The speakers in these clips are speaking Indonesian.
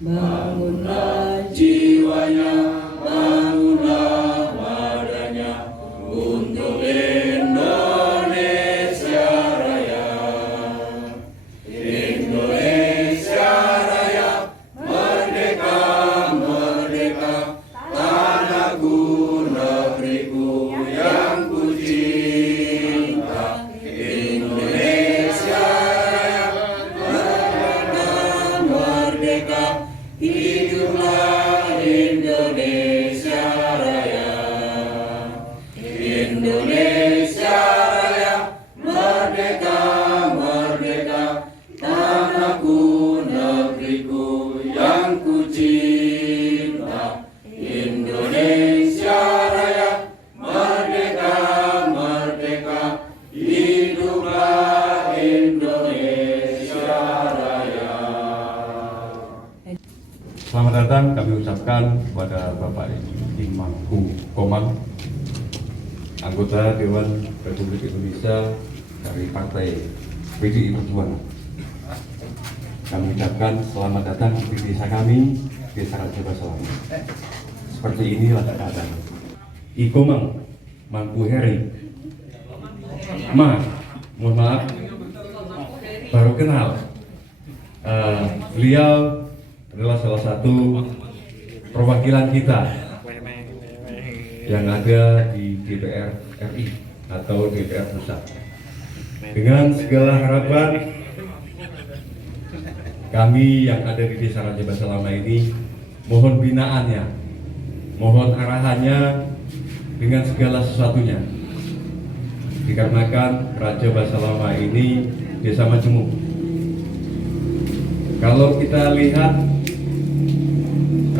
Bangunlah jiwanya, bangunlah wadahnya untuk Indonesia Raya. Indonesia Raya, merdeka, merdeka, tanahku, negeriku yang ku cinta. Indonesia Raya, merdeka, merdeka, hiduplah Indonesia Raya. Indonesia Raya, merdeka, merdeka, tanahku, negeriku yang ku cinta. Indonesia Raya, merdeka, merdeka, hiduplah Indonesia Raya. Selamat datang kami ucapkan kepada Bapak Imamku Komang, anggota Dewan Republik Indonesia dari Partai PDI Perjuangan. Kami ucapkan selamat datang di desa kami, Desa Raja Basalamah. Seperti inilah keadaan. Ikomang Mangku Heri. Mohon maaf, baru kenal. Beliau adalah salah satu perwakilan kita yang ada di DPR RI atau DPR Pusat. Dengan segala harapan, kami yang ada di Desa Raja Basalamah ini mohon binaannya, mohon arahannya dengan segala sesuatunya. Dikarenakan Raja Basalamah ini desa majemuk. Kalau kita lihat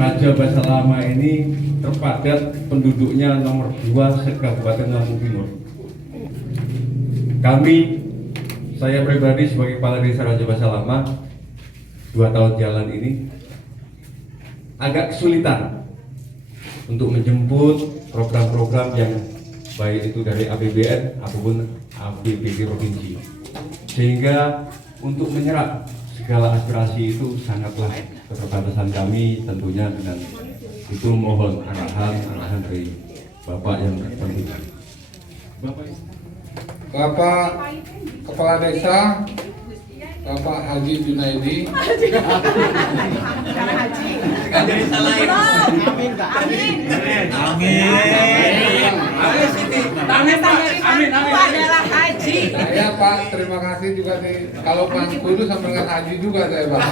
Raja Basalamah ini terpadat penduduknya nomor 2 se-Kabupaten Lampung Timur. Saya pribadi sebagai kepala desa Raja Basalamah 2 tahun jalan ini agak kesulitan untuk menjemput program-program yang baik itu dari APBN ataupun APBD provinsi, sehingga untuk menyerap segala aspirasi itu sangatlah keterbatasan kami. Tentunya dengan itu mohon arahan dari Bapak yang terpenting. Bapak Kepala Desa, Bapak Haji Junaidi. Jadi salahin. Amin. Amin. Adalah haji. Saya Pak, terima kasih juga nih. Kalau Pak Kudu sama dengan Haji juga saya Pak.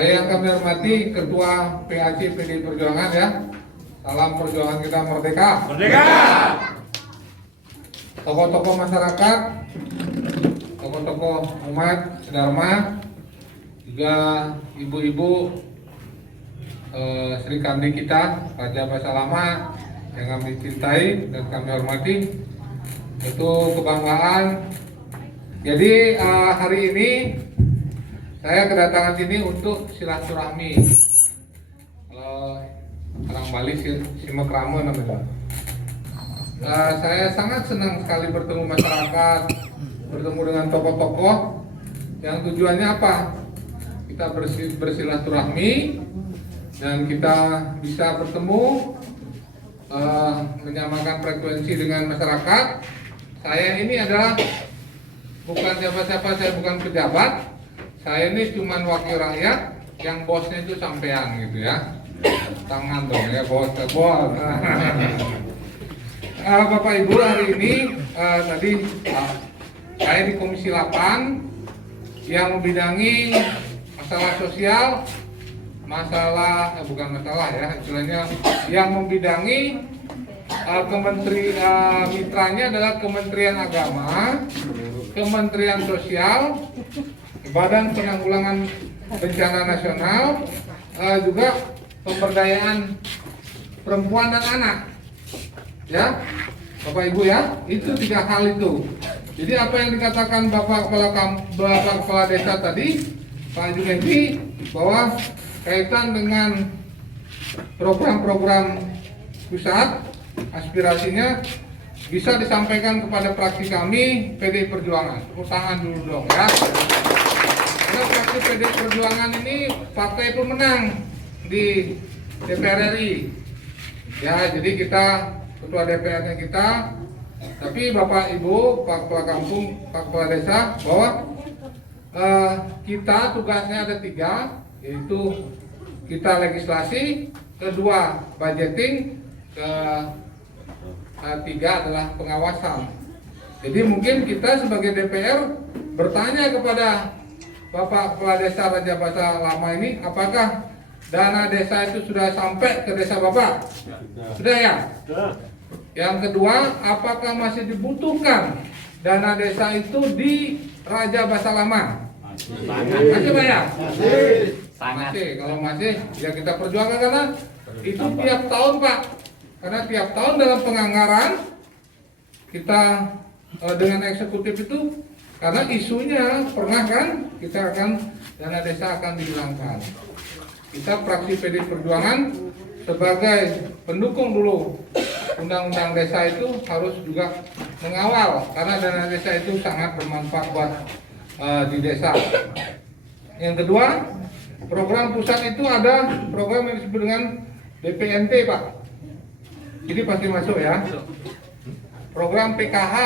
Yang kami hormati Ketua PAC PDI Perjuangan ya. Salam perjuangan kita merdeka. Merdeka. Tokoh-tokoh masyarakat, tokoh-tokoh umat sedharma, juga ibu-ibu Sri Kandi kita, Raja Basalamah yang kami cintai dan kami hormati. Itu kebanggaan. Jadi hari ini saya kedatangan sini untuk silaturahmi. Kalau orang Bali simekrama namanya. Saya sangat senang sekali bertemu masyarakat, bertemu dengan tokoh-tokoh yang tujuannya apa? Kita bersilaturahmi dan kita bisa bertemu, menyamakan frekuensi dengan masyarakat. Saya ini adalah bukan siapa-siapa, saya bukan pejabat. Saya ini cuma wakil rakyat yang bosnya itu sampean gitu ya. Tangan dong ya bos. Bapak Ibu, hari ini tadi saya di Komisi 8 yang membidangi masalah sosial, bukan masalah ya, istilahnya yang membidangi mitranya adalah Kementerian Agama, Kementerian Sosial, Badan Penanggulangan Bencana Nasional, juga Pemberdayaan Perempuan dan Anak. Ya, Bapak Ibu ya, itu 3 hal itu. Jadi apa yang dikatakan Bapak Kepala Desa tadi, Pak Junaidi, bahwa kaitan dengan program-program pusat, aspirasinya bisa disampaikan kepada fraksi kami PDI Perjuangan. Tepuk tangan dulu dong ya. Karena fraksi PD Perjuangan ini partai pemenang di DPR RI. Ya, jadi kita ketua DPR-nya kita, tapi Bapak Ibu, Pak Kepala Kampung, Pak Kepala Desa, bahwa kita tugasnya ada 3, yaitu kita legislasi, kedua budgeting, ketiga adalah pengawasan. Jadi mungkin kita sebagai DPR bertanya kepada Bapak Kepala Desa Raja Basa Lama ini, apakah dana desa itu sudah sampai ke desa Bapak? Sudah ya? Yang kedua, apakah masih dibutuhkan dana desa itu di Raja Basa Lama? Masih banyak? Masih. Kalau masih, ya kita perjuangkan karena itu tiap tahun Pak. Karena tiap tahun dalam penganggaran kita dengan eksekutif itu, karena isunya pernah kan kita akan dana desa akan dihilangkan. Kita fraksi PD Perjuangan sebagai pendukung dulu undang-undang desa itu harus juga mengawal karena dana desa itu sangat bermanfaat buat di desa. Yang kedua, program pusat itu ada program yang disebut dengan BPNT Pak. Ini pasti masuk ya. Program PKH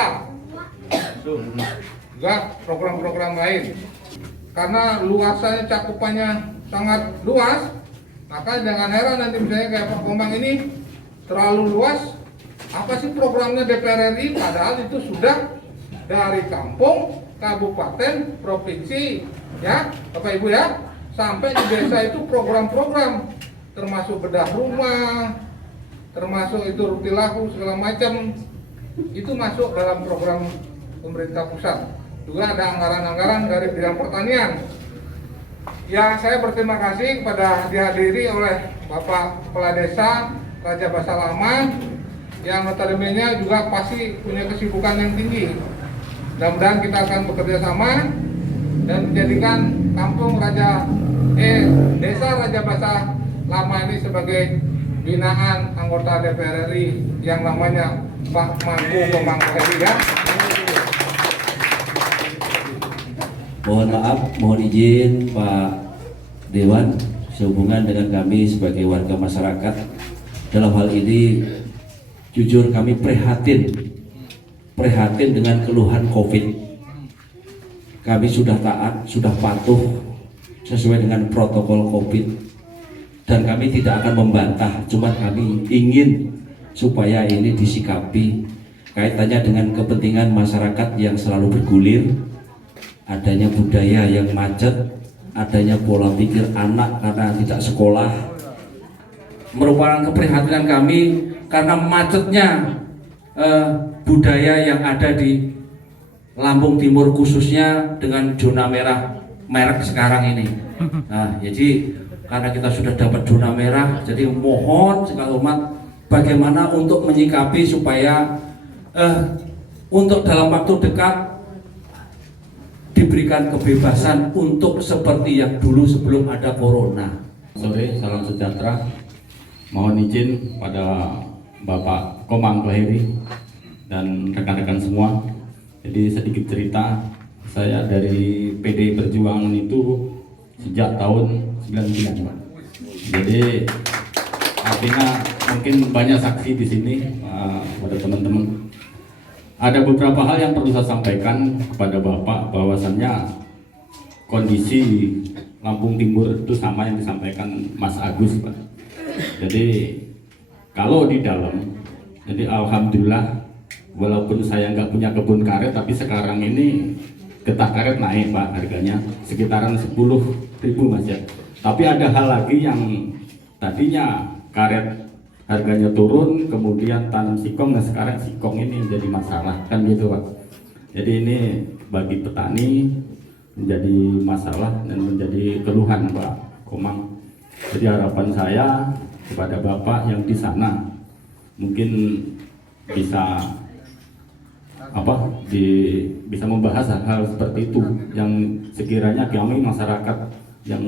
juga program-program lain. Karena luasannya cakupannya sangat luas, maka jangan heran nanti misalnya kayak Pak Komang ini terlalu luas. Apa sih programnya DPR RI? Padahal itu sudah dari kampung, kabupaten, provinsi, ya Bapak Ibu ya, sampai di desa itu program-program, termasuk bedah rumah, termasuk itu rutilahu segala macam, itu masuk dalam program pemerintah pusat. Juga ada anggaran-anggaran dari bidang pertanian. Ya, saya berterima kasih kepada dihadiri oleh Bapak Kepala Desa Raja Basa Lama yang notabene juga pasti punya kesibukan yang tinggi. Mudah-mudahan kita akan bekerja sama dan menjadikan kampung Desa Raja Basa Lama ini sebagai binaan anggota DPR RI yang namanya Pak Mangku Komang ya. Mohon maaf, mohon izin Pak Dewan sehubungan dengan kami sebagai warga masyarakat. Dalam hal ini jujur kami prihatin dengan keluhan COVID. Kami sudah taat, sudah patuh sesuai dengan protokol COVID dan kami tidak akan membantah, cuma kami ingin supaya ini disikapi kaitannya dengan kepentingan masyarakat yang selalu bergulir, adanya budaya yang macet, adanya pola pikir anak karena tidak sekolah, merupakan keprihatinan kami karena macetnya budaya yang ada di Lampung Timur khususnya dengan zona merah merek sekarang ini. Nah, jadi karena kita sudah dapat zona merah, jadi mohon sekali umat bagaimana untuk menyikapi supaya untuk dalam waktu dekat diberikan kebebasan untuk seperti yang dulu sebelum ada corona. Sore, salam sejahtera. Mohon izin pada Bapak Komang Klahiri dan rekan-rekan semua. Jadi sedikit cerita, saya dari PD Perjuangan itu sejak tahun 99. Jadi artinya mungkin banyak saksi di sini pada teman-teman. Ada beberapa hal yang perlu saya sampaikan kepada Bapak bahwasannya kondisi Lampung Timur itu sama yang disampaikan Mas Agus Pak. Jadi kalau di dalam, jadi alhamdulillah walaupun saya nggak punya kebun karet, tapi sekarang ini getah karet naik Pak harganya sekitaran 10.000 Mas ya. Tapi ada hal lagi yang tadinya karet harganya turun, kemudian tanam singkong, nah sekarang singkong ini menjadi masalah kan gitu Pak. Jadi ini bagi petani menjadi masalah dan menjadi keluhan Pak Komang. Jadi harapan saya kepada Bapak yang di sana mungkin bisa bisa membahas hal seperti itu yang sekiranya kami masyarakat yang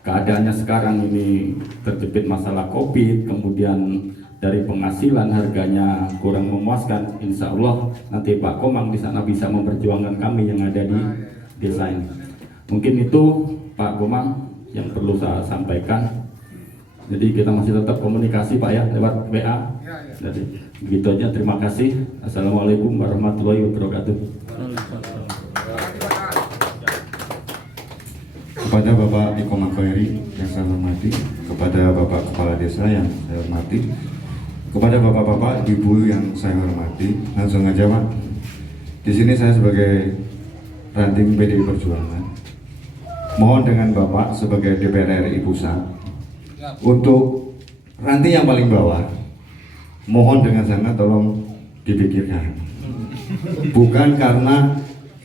keadaannya sekarang ini terjepit masalah COVID, kemudian dari penghasilan harganya kurang memuaskan, insya Allah nanti Pak Komang di sana bisa memperjuangkan kami yang ada di desa ini. Mungkin itu Pak Komang yang perlu saya sampaikan. Jadi kita masih tetap komunikasi Pak ya lewat WA. Ya, ya. Jadi begitu aja, terima kasih. Assalamualaikum warahmatullahi wabarakatuh. Kepada Bapak Niko Makoeri yang saya hormati, kepada Bapak Kepala Desa yang saya hormati, kepada Bapak-bapak, Ibu yang saya hormati, langsung aja Pak. Di sini saya sebagai ranting PDI Perjuangan, mohon dengan Bapak sebagai DPR RI Pusat untuk ranting yang paling bawah, mohon dengan sangat tolong dipikirkan. Bukan karena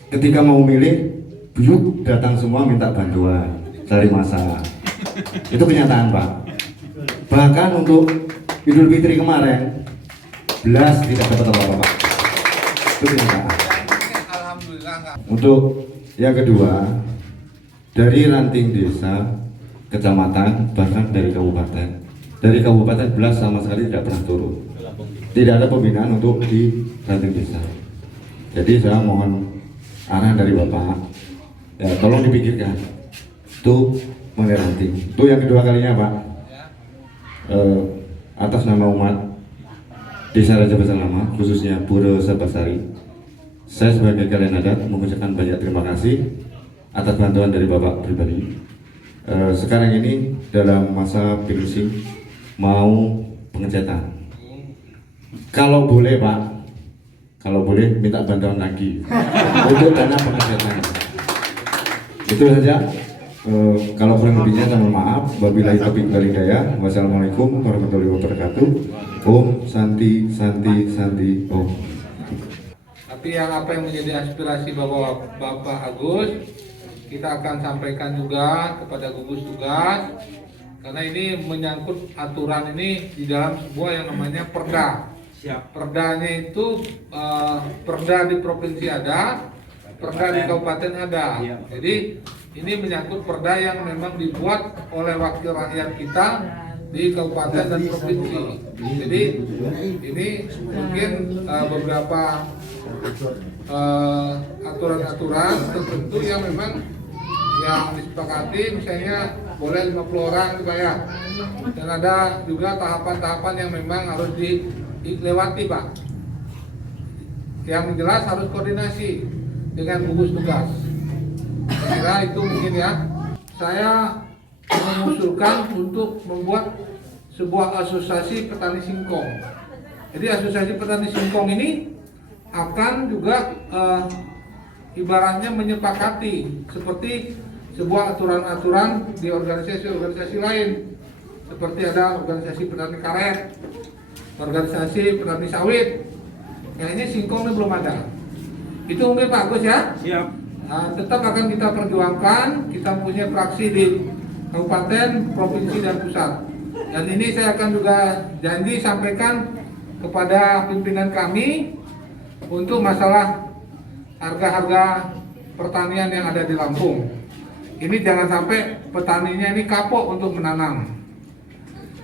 ketika mau milih Buyuk datang semua minta bantuan, cari masalah. Itu kenyataan Pak. Bahkan untuk Idul Fitri kemarin, belas tidak dapat apa-apa Pak. Itu kenyataan. Alhamdulillah enggak. Untuk yang kedua, dari ranting desa, kecamatan, bahkan dari kabupaten. Dari kabupaten belas sama sekali tidak pernah turun. Tidak ada pembinaan untuk di ranting desa. Jadi saya mohon arahan dari Bapak. Ya, tolong dipikirkan. Itu mengenai ranting. Itu yang kedua kalinya Pak. Atas nama umat Desa Raja Basalama, khususnya Pura Sabasari, saya sebagai kalian adat mengucapkan banyak terima kasih atas bantuan dari Bapak pribadi. Sekarang ini dalam masa finishing mau pengecetan. Kalau boleh Pak, kalau boleh minta bantuan lagi untuk dana pengecetan. Itu saja. Kalau kurang lebihnya saya mohon maaf. Wabillahi taufiq wal hidayah. Wassalamualaikum warahmatullahi wabarakatuh. Om Santi Santi Santi Om. Tapi yang apa yang menjadi aspirasi Bapak Agus, kita akan sampaikan juga kepada gugus tugas, karena ini menyangkut aturan ini di dalam sebuah yang namanya perda. Perdanya itu perda di provinsi ada, perda di kabupaten ada. Jadi ini menyangkut perda yang memang dibuat oleh wakil rakyat kita di kabupaten dan provinsi. Jadi ini mungkin beberapa aturan-aturan tertentu yang memang yang disepakati, misalnya boleh 50 orang dibayar, dan ada juga tahapan-tahapan yang memang harus dilewati Pak. Yang jelas harus koordinasi dengan gugus tugas. Kira itu mungkin ya. Saya mengusulkan untuk membuat sebuah asosiasi petani singkong. Jadi asosiasi petani singkong ini akan juga ibaratnya menyepakati seperti sebuah aturan-aturan di organisasi-organisasi lain. Seperti ada organisasi petani karet, organisasi petani sawit. Kayaknya singkong ini belum ada. Itu mungkin Pak Agus ya. Siap. Tetap akan kita perjuangkan. Kita punya fraksi di kabupaten, provinsi dan pusat. Dan ini saya akan juga janji sampaikan kepada pimpinan kami untuk masalah harga-harga pertanian yang ada di Lampung. Ini jangan sampai petaninya ini kapok untuk menanam.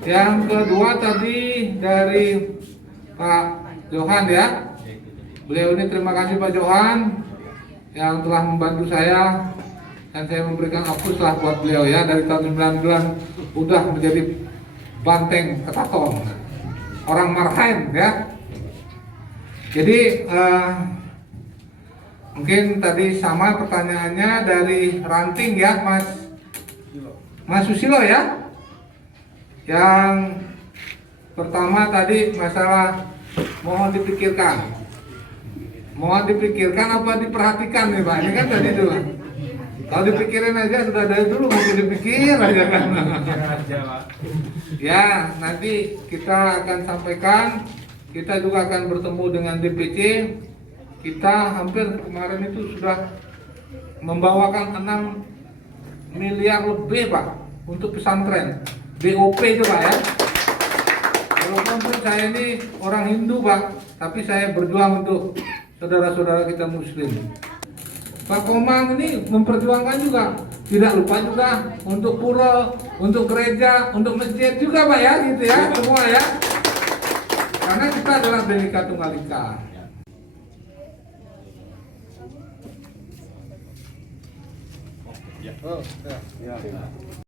Yang kedua tadi dari Pak Johan ya. Beliau ini terima kasih Pak Johan yang telah membantu saya, dan saya memberikan hapus lah buat beliau ya. Dari tahun 99 udah menjadi banteng ketaton, orang marhain ya. Jadi mungkin tadi sama pertanyaannya dari ranting ya Mas Susilo ya. Yang pertama tadi masalah mohon dipikirkan. Mohon dipikirkan apa diperhatikan nih Pak? Ini kan tadi dulu. Kalau dipikirin aja sudah dari dulu, mungkin dipikir aja kan. Ya, nanti kita akan sampaikan. Kita juga akan bertemu dengan DPC. Kita hampir kemarin itu sudah membawakan 6 miliar lebih Pak untuk pesantren. BOP itu Pak ya. Walaupun saya ini orang Hindu Pak, tapi saya berjuang untuk saudara-saudara kita Muslim. Pak Komang ini memperjuangkan juga, tidak lupa juga untuk pura, untuk gereja, untuk masjid juga Pak ya, gitu ya, semua ya. Karena kita adalah Bhinneka Tunggal Ika. Oh, ya.